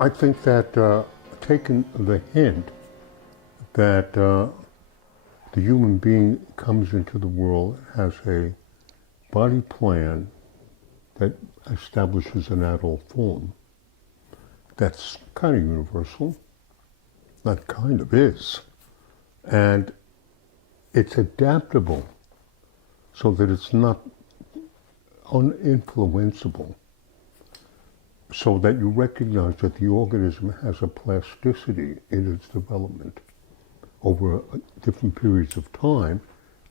I think that taking the hint that the human being comes into the world, has a body plan that establishes an adult form, that's kind of universal. That kind of is. And it's adaptable so that it's not uninfluenceable, so that you recognize that the organism has a plasticity in its development over different periods of time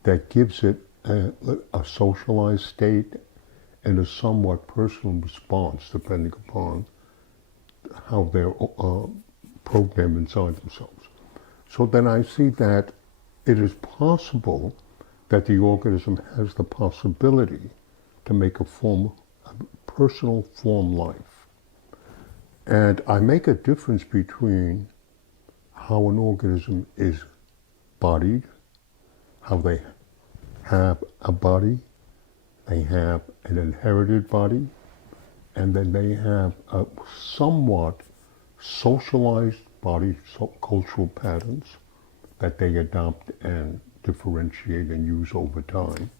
that gives it a socialized state and a somewhat personal response depending upon how they're programmed inside themselves. So then I see that it is possible that the organism has the possibility to make a personal form life. And I make a difference between how an organism is bodied, how they have a body, they have an inherited body, and then they have a somewhat socialized body, cultural patterns that they adopt and differentiate and use over time.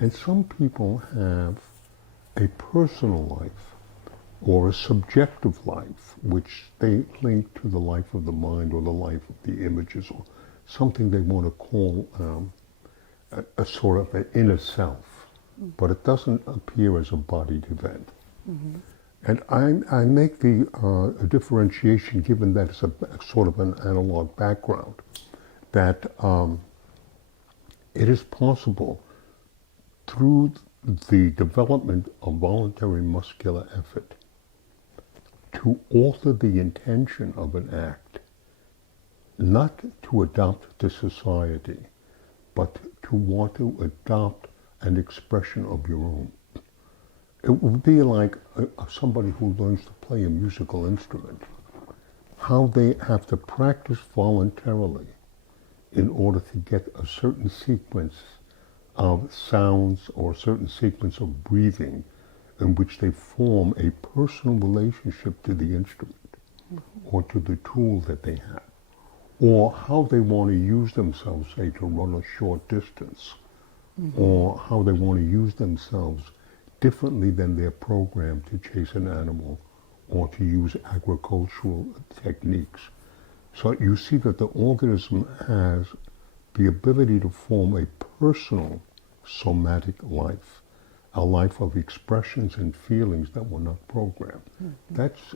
And some people have a personal life or a subjective life, which they link to the life of the mind or the life of the images or something they want to call a sort of an inner self. Mm-hmm. But it doesn't appear as a bodied event. Mm-hmm. And I make the differentiation, given that it's a sort of an analog background, that it is possible through the development of voluntary muscular effort to alter the intention of an act, not to adopt to society, but to want to adopt an expression of your own. It would be like somebody who learns to play a musical instrument, how they have to practice voluntarily in order to get a certain sequence of sounds or a certain sequence of breathing in which they form a personal relationship to the instrument, mm-hmm. or to the tool that they have, or how they want to use themselves, say, to run a short distance, mm-hmm. or how they want to use themselves differently than they're programmed to chase an animal or to use agricultural techniques. So you see that the organism has the ability to form a personal somatic life, a life of expressions and feelings that were not programmed. Mm-hmm. That's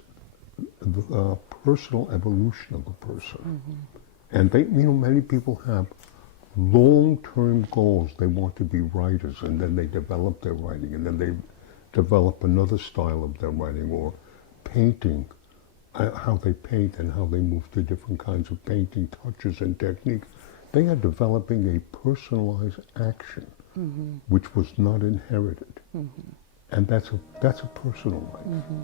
the personal evolution of a person. Mm-hmm. And they, many people have long-term goals. They want to be writers, and then they develop their writing, and then they develop another style of their writing, or painting, how they paint and how they move to different kinds of painting touches and techniques. They are developing a personalized action, mm-hmm. which was not inherited. Mm-hmm. And that's a personal life. Mm-hmm.